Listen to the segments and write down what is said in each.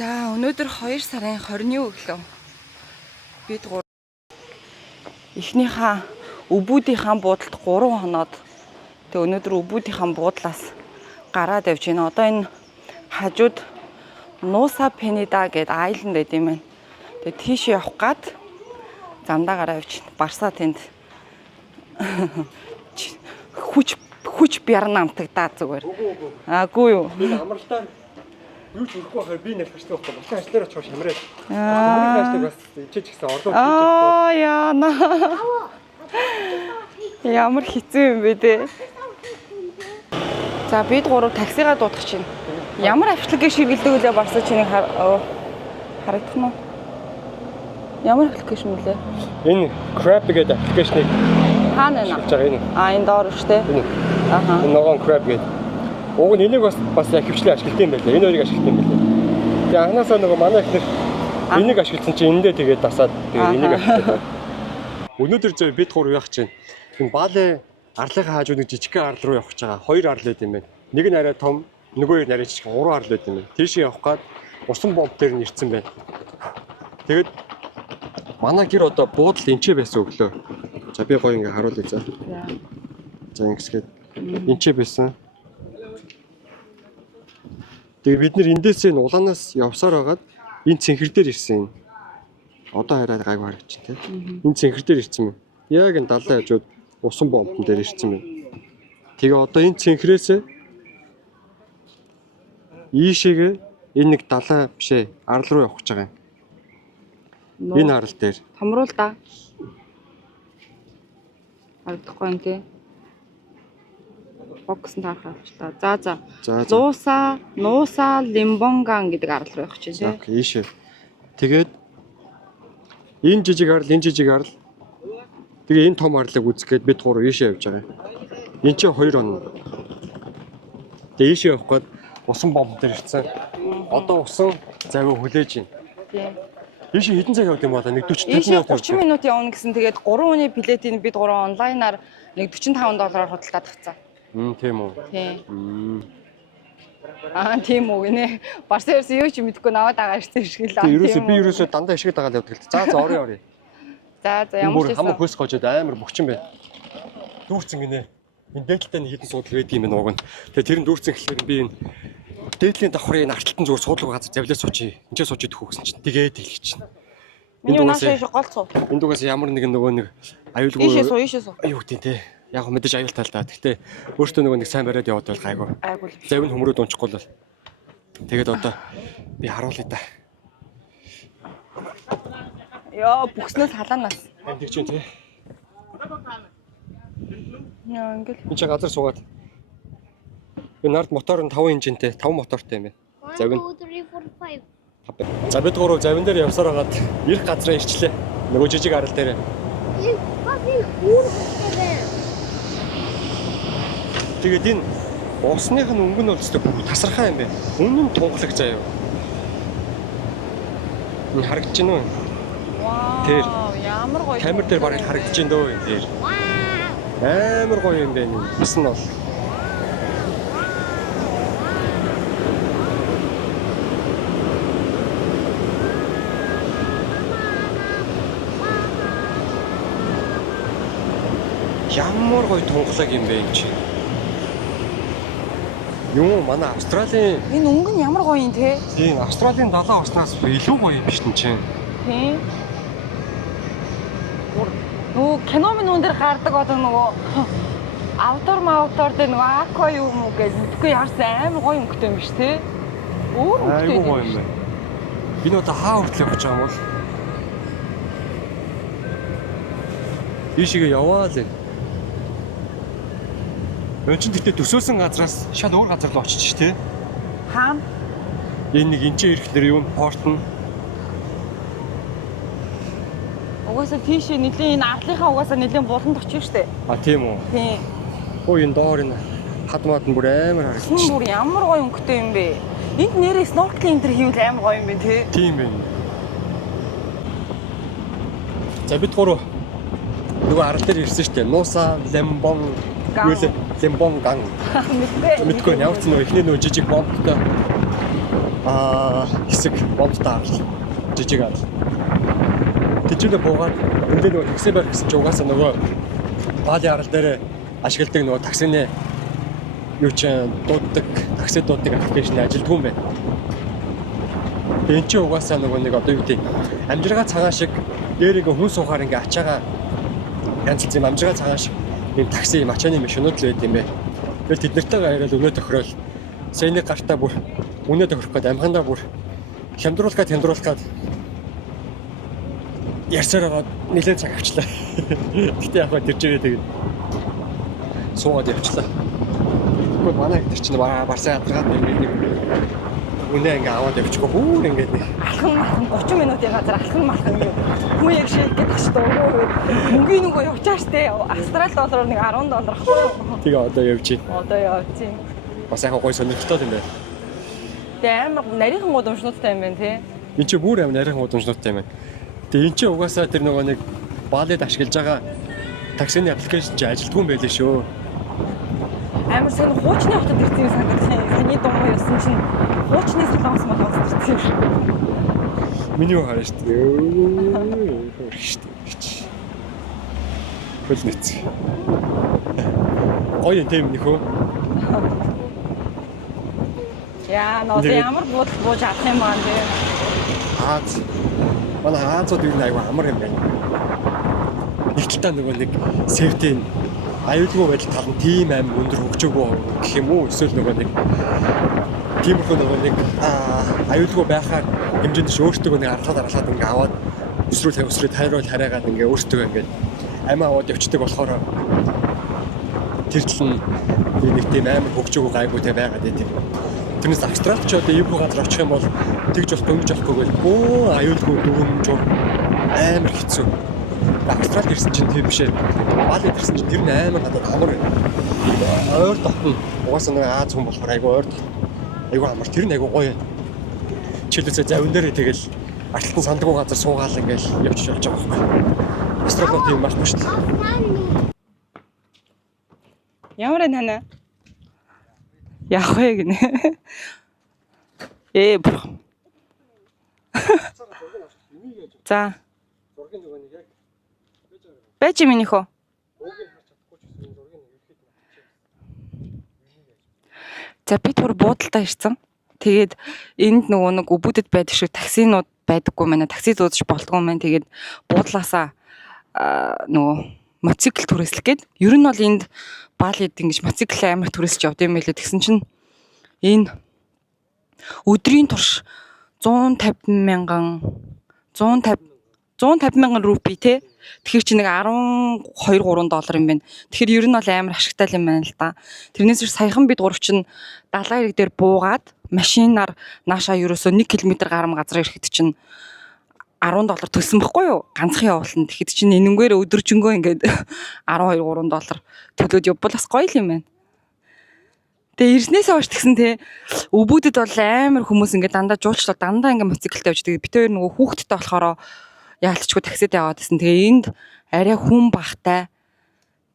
За өнөөдөр 2 сарын 21 өглөө бид эхнийхээ өвүүдийнхээ буудалд 3 хоноод тэг өнөөдөр өвүүдийнхээ буудлаас гараад явж байна. Одоо энэ хажууд Нуса Пенида гэдэг айланд байд юм байна. Тэг тийш явах гад замдаа гараа явж байна. Барсаа тэнд хүч бярна амтагдаа зүгээр. Аагүй юу. Амралтаар юу ч өгөхгүй байхаар би нэг хаштай байхгүй. Босоо хашлаар очих шамраад. Өмнөх хаштайг бас ичээж гисэн орлоо. Яана. Ямар хэцүү юм бэ те. За бид гурав таксигаа дуудах чинь. Ямар аппликейшн ширгэлдэг үлээ барсаа чиний харагдах нь уу? Ямар аппликейшн үлээ? Энэ Crab гэдэг аппликейшнийг хаана нэ? Энэ доор шүү дээ. Аха. Энэ ногоон Crab гэдэг. Уг нь энийг бас ахивчлаа ашигладаг юм байлаа. Энэ хоёрыг ашигладаг юм байлаа. Тэгээ анхнаасаа нөгөө манай ихнэр энийг ашигласан чинь эндээ тэгээд дасаад тэгээд энийг ашиглаад. Өнөөдөр зөв бид гур явах чинь энэ Баалын арлынхаа хажууд нэг жижигхэн арал руу явах гэж байгаа. Хоёр арал байд юм байна. Нэг нь арай том, нөгөө нь арай жижиг, 3 арал байд юм байна. Тийшээ явах гад усан бомб дээр нь ирсэн байна. Тэгээд манай гэр одоо буудал энчээ байсан өглөө. За би гоё ингээ харуулъя за. За ингэсгээд энчээ байсан. Тэгээ бид нэр эндээсээ улаанаас явсаар байгаад энэ цэнхэр дээр ирсэн. Одоо хараад гайгүй харагч тийм. Энэ цэнхэр дээр ирсэн юм. Яг энэ далайн хажууд усан бомбон дээр ирсэн юм. Тэгээ одоо энэ цэнхрээс ийшээгээ энэ нэг далайн бишээ арал руу явах гэж байгаа юм. Энэ арал дээр. Томруул да. Харагдахгүй юм тий. Фокусын таарах авч та. За. Нуса Лимбонган гэдэг арал руу явах чинь тий. Окей, ийшээ. Тэгээд энэ жижиг арал. Тэгээ энэ том арлыг үзгээд бид гурав ийшээ явж байгаа юм. Энд чинь 2 он. Тэгээ ийшээ явах гээд усан бомб дээр ирсэн. Одоо усан завь хүлээж байна. Тий. Ийшээ хэдэн цаг явд юм болоо? Нэг 40 30 минут явна гэсэн. Тэгээд 3 хүний билетийг бид 3 онлайнаар нэг $45 худалдаад авцсан. Тийм үү. Тий. Тийм үү гинэ. Барсаарс юу ч мэдэхгүй наваад байгаа шүү дээ шиг л. Би ерөөсөө дандаа ишгээд байгаа л явдаг л. За орё. За ямар ч юм. Хамаг хөөс гожоод амар бохчин байна. Дүүрцэн гинэ. Энэ дээдлтэй нэг хитэн суудлага байдаг юм байна уг нь. Тэгээ тэр нь дүүрцэн гэхлээр би энэ дээдлийн давхрын энэ арталтан зүгээр суудлага газар завлаад суучих. Энд ч суучих дөхөө гэсэн чинь тэгээд хэлчих чинь. Миний унаашаа гол цуу. Энд дугаас ямар нэг нөгөө нэг аюулгүй. Ийшээ суу. Аюу тийм те. Яг хөө мэдээж аюултай л да. Гэтэ өөртөө нөгөө нэг сайн бариад яваад байл гайгүй. Айгуул. Завь нь хөмрөөд унчихгүй л. Тэгээд одоо би харуулъя да. Яа бүхснээс халаанаас. Тэгж юм тий. Яа ингээл. Энд чи газар суугаад. Энэ нарт мотор нь 5 инжинтэй, 5 мотортой юм байна. Завь нь 1 2 3 5. За бид гурав завин дээр явсаар хагаад ирэх газраа ирчлээ. Нөгөө жижиг арал дээр. Тэгээд энэ усных нь өнгө нь болцдог бүр тасархаа юм байна. Үнэн тунгалаг заяа. Энэ харагдаж байна уу? Тэр ямар гоё. камер дээр барыг харагдаж байна дөө энэ дээр. Амар гоё юм байна. Бас нь бол. Ямар гоё тунгалаг юм бэ энэ чи. Юу манай Австралийн Энэ өнгө нь ямар гоё юм те. тийм Австралийн далайн уснаас илүү гоё юм биш чинь. Тийм. Нөгөө кино минь дээр гардаг одоо нөгөө автор дээр нөгөө аква юм уу гэж мэдгүй яарсан амар гоё өнгөтэй юм биш те. Өөр өнгөтэй юм байна. Би одоо хаа хүртэл явж байгаа юм бол. Ийшээ яваа л. Өн чинь тэгтээ төсөөсөн газраас шал өөр газар руу очиж тий. Хаана? Энэ нэг энчээ ирэхлээр юу порт нь. Угаасаа тийшээ нэлийн энэ ардлынхаа угаасаа нэлийн буланд очих штэ. Тийм үү. Тийм. Өө энэ доор энэ хад мад нь бүр амар харагдаж. Энэ бүр ямар гоё өнгөтэй юм бэ? Энд нэрээ snorkeling энэ хийвэл амар гоё юм бэ тий. Тийм байна. За бид гурав нөгөө арал дээр ирсэн штэ. Нуса Лимбонган. Мэдгүй ямар ч нөө ихний нөө жижиг бомбтой хэсэг болтоо арал жижиг арал. Тэжээгээ буугаад эндээ нөгөө такси барь гэсэн чи угаасаа нөгөө баалын арал дээр ашигладаг нөгөө таксины юу ч дууддаг такси дууддаг аппликейшн ажилдгүй юм байна. Энэ чи угаасаа нөгөө нэг одоо юу гэдэг амжиргаа цагаан шиг дээрээ хүн суухаар ингээ ачаага янз бүрийн амжиргаа цагаан шиг энэ такси мачааны машинууд л байд юм бэ. Тэгэл тэд нартайгаа яриад өнөө тохирол сэйний гартаа бүр үнэ тохирох гээд амхандаа бүр хямдруулахад ярьсараад нэлээд цаг авчлаа. Гэтэ яг хаа тэржээ тэгээд суугаад явчлаа. Тэгвэл манай тэр чинь барсаа хадгаад ингээд үнэ ингээ аваад явчихгүй бүр ингээд нэг Алхан 30 минутын газар алхан юу. Хүн яг шийдгээд тач дөрөв. Мөнгөний нөгөө явчаа штэ. Австрали доллараар нэг $10 ахгүй юу? тэгээ одоо явчих. Одоо явчих. Бас яг гой сонирхолтой юм байна. Тэгээ амар нарийнхан гудамжнуудтай юм байна тий. Энд чи бүр амар нарийнхан гудамжнуудтай юм байна. Тэгээ эн чи угаасаа тэр нөгөө нэг баалид ашиглаж байгаа таксины аппликейшн чи ажилтгүй юм байлээ шүү. Амар сайн хуучны хотод ирсэн юм санагдах юм. Саний дум юусан чинь хуучны солонгос молонгос ирсэн. Миний хараа шүү дээ. Хөл нэц. Гоё юм нөхөө. Яа, нөө ямар буудал бууж авах юм аа тий. Аз. Манай Азууд юу нэг амар юм байна. Нэгтлээ нөгөө нэг сэвтийн аюулгүй байдал тал нь тийм аим өндөр хөгжөөгөө гэх юм уу? Эсвэл нөгөө нэг тиймэрхүү нөгөө нэг аюулгүй байхаар хэмжээнд ч өөртөө нэг аргалаад ингээ аваад өсрүүл хайраагаад ингээ өөртөө ингээ амиа аваад явцдаг болохоор тэр тал нь нэг тийм амар хөгжөөгөө гайгүйтэй байгаад байт юм. Тэрнээс Австралид ч одоо иймэрхүү газар очих юм бол тэгж болох дөнгөж болохгүй гэл аюулгүй дүрм жур амар хэцүү. Австралид ирсэн чинь тийм бишээ. Баалид ирсэн чинь тэр нь амар надад амар ойр дотно. Угаасаа нэг Аз хүн болохоор айгүй ойр дотно. Айгүй амар тэр нь айгүй гоё. Чилээсээ завин дээр тэгэл арталтан сандгүй газар суугаал ингээл явчих явж байгаа байхгүй. Австралид тийм байхгүй шүү дээ. Ямар нана? Яах вэ гинэ? Бүр. За. Бэж минийхөө. За би түр буудалтай ирсэн. Тэгээд энд нөгөө нэг өвбөдөд байдаг шиг таксинууд байдаггүй мэнэ. Такси зуудаж болдгоо мэн. Тэгээд буудлаасаа нөгөө мотоцикл түрээслэх гээд ер нь бол энд Баалид ингэж мотоцикл амар түрээсч явд юм байлээ. Тэгсэн чинь энэ өдрийн турш 150,000 рупий те. Тэгэхээр чи нэг $12-3 юм байна. Тэгэхээр ер нь бол амар ашигтай юм байна л да. Тэрнээс саяхан бид гурав чинь далайн ирэг дээр буугаад машинаар наашаа ерөөсөө 1 км гарам газар ирэхэд чинь $10 төлсөн байхгүй юу? Ганцхан явуулна. Тэгэхэд чинь энэнгээр өдөржингөө ингээд $12-3 төлөөд явбал бас гоё юм байна. Тэгээ ирснээс хойш тэгсэн те өвбөдөд бол амар хүмүүс ингээд дандаа жуулчлаа дандаа ингээд мотоциклтэй явж тэгээд бид хоёр нөгөө хүүхдтэй болохоор яалтчгүй таксид яваад байсан. Тэгээ энд арай хүн багтай.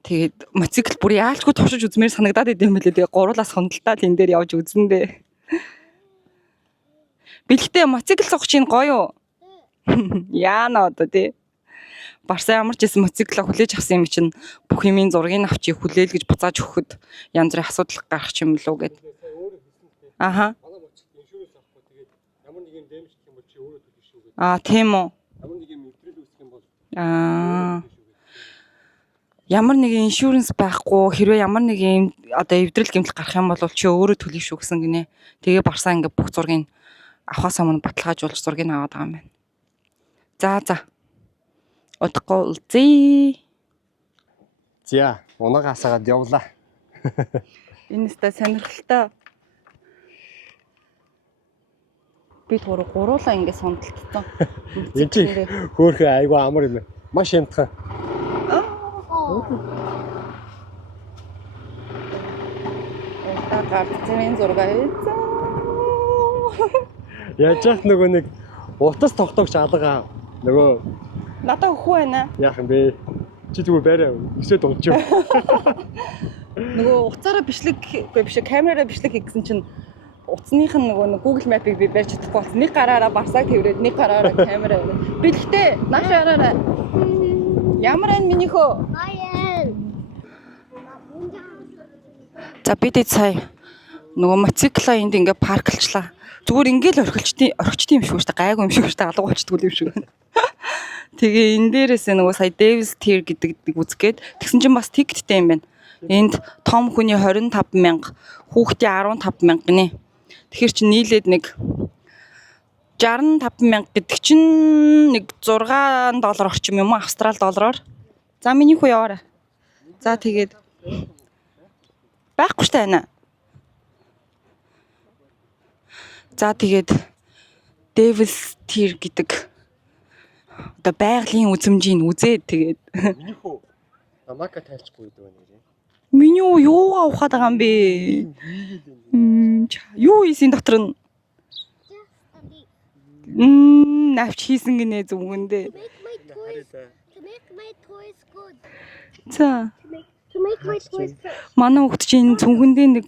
Тэгээд мотоцикл бүр яалтчгүй товшиж үзмээр санагдаад идэм байлээ. Тэгээ гуруулаас хөндлөлтаа тэн дээр явж үзэндээ. Бэлгтээ мотоцикл суух чинь гоё юу? Яана одоо тий. Барсаа ямар ч гэсэн мотоциклаа хүлээж авсан юм чинь бүх юмын зургийг авчиг хүлээл гэж буцааж өгөхөд янз бүрийн асуудал гарах юм болов уу гэд. Аха. Ямар нэг юм дэмжих юм бол чи өөрөө төлөх шүү гэдэг. Тийм үү. Ямар нэг юм нэвтрэл үүсгэх юм бол ямар нэг иншүүрэнс байхгүй хэрвээ ямар нэг юм одоо эвдрэл гэмтэл гарах юм бол чи өөрөө төлөх шүү гэсэн гинэ. Тэгээ барсаа ингээ бүх зургийг авахаас өмнө баталгаажуулж зургийг аваад байгаа юм байна. За. Удахгүй үлзээ. За, унаага асаагаад явлаа. Энэ өстой сонирхолтой. Би түрүү гуруулаа ингэ сундалтсан. Энд чи хөөхөө айгүй амар юм. Маш хямдхан. Та гартын зураг хийсэн. Яаж яах нөгөө нэг утас тогтоогч алгаа нөгөө надад өгөх байна. яах юм бэ? Чи тэгвэл байраа өсөд унчих. Нөгөө уцаараа бичлэг үгүй биш камераараа бичлэг хийгсэн чинь утасных нь нөгөө Google Map-ыг би барьж чадахгүй болсон. Нэг гараараа барсааг тэрвэрэд нэг гараараа камера өрөө. Би гэхдээ наашаараа ямар ань минийхөө. За бид сая нөгөө мотоциклаа энд ингээ парклчлаа. Зүгээр ингээл орхичдсан юм шиг шүү дээ. Гайгүй юм шиг шүү дээ. Алга болчихдгүй юм шиг байна. Тэгээ энэ дээрээс нөгөө сая Davis Tier гэдэг үзгээд тэгсэн чинь бас тикттэй юм байна. Энд том хүний 25,000, хүүхдийн 15,000 гинэ. Тэгэхээр чи нийлээд нэг 65,000 гэдэг чинь нэг $6 орчим юм уу Австрали доллараар. За миний хүү яваарай. За тэгээд байхгүй штэ байна. За тэгээд Davis Tier гэдэг одоо байгалийн үзмжийг үзээд тэгээд Миний хөө намака тайлчгүй дөө нэрээ. миний юугаа ухаад байгаа юм бэ? Юу ийсэн дотор нь? Навч хийсэн гинэ зүгүндээ. To make my toys good. За To make my toys fresh. манай хүүхд чинь зүгүндээ нэг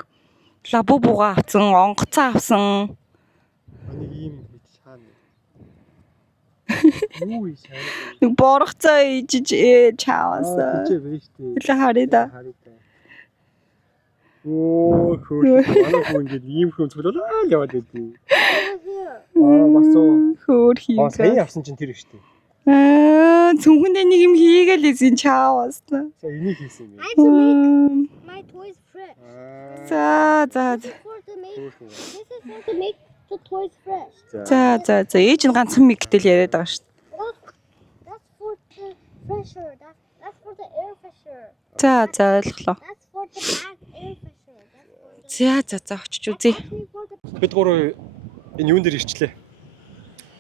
лабубуга авсан, онгоцоо авсан. Нэг ийм бит шаана. Юу ийш шаана. Нэг боргоцоо ижиж чаавсан. Чи биш тий. Илээ харъя да. Оо хөө. Манай хүн ингэ ийм хүн зүгэл яваад байдیں۔ Over here. Бас оо. Хөөр Сая хийгээ. авсан чинь тэр их тий. Зүгүндээ нэг юм хийгээл эзэн чаавсан. За энийг хийсэн юм. I have to make my toys fresh. За This is for to make the toys fresh. За ээж нь ганцхан мигтэл яриад байгаа шүү дээ. That's for the fresher. That's for the air fresher. За ойлголоо. That's for the back air fresher. За очиж үзье. Actually for the Бид гурав энэ юун дээр ирчлээ.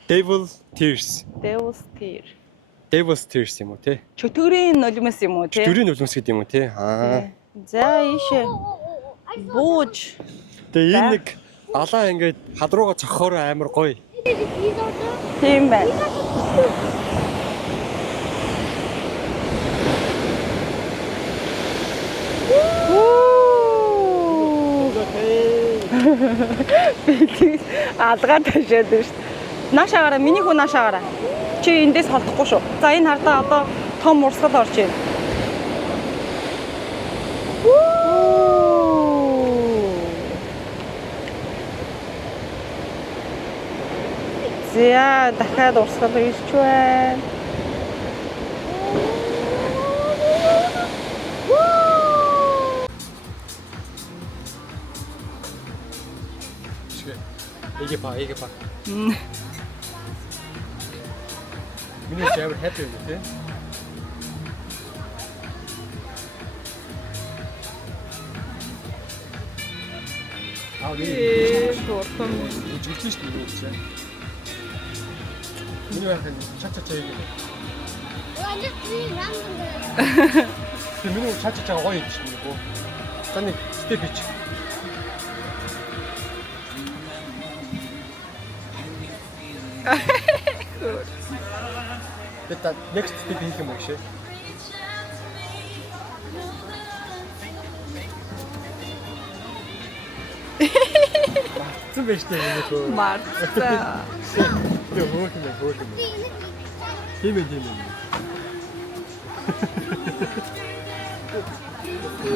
Devil's Tears. Devil's Tears юм уу те? Чөтгөрийн нулимс юм уу те? Дөрийн нулимс гэдэг юм уу те? Аа. За ийшээ. I saw Бууж. Тэгээ энэ нэг алаа ингээд хад руугаа цохохоор амар гоё. these are the Тийм байна. Алгаар ташаад байна шүү дээ. Наашаагаараа миний хүү наашаагаараа. Чи эндээс холдохгүй шүү. За энэ хардаа одоо том урсгал орж байна. За дахиад урсгал ирч байна. Эгэ ба. Миний жавар хэт юм те. Дурсан. Жигтэй шүү дээ үгүй. Миний яах юм чачаа юм. I'm just doing random. Тэгээ миний чачаа гоё юм шиг нөгөө. Таны степ хич. Тэт next step хийх юм уу шээ? Марцсан байж тээ нэг хөө. Марцаа. Тэгээ хөөх юм. Тийм ээ.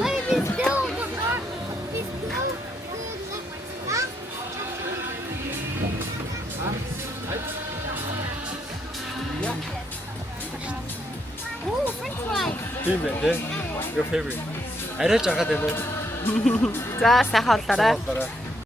Wait, be still. Be still. Oh, French fries. Тийм ээ те. Your favorite. Арай жаргаад байна уу? За сайхан болоорой. Болоорой.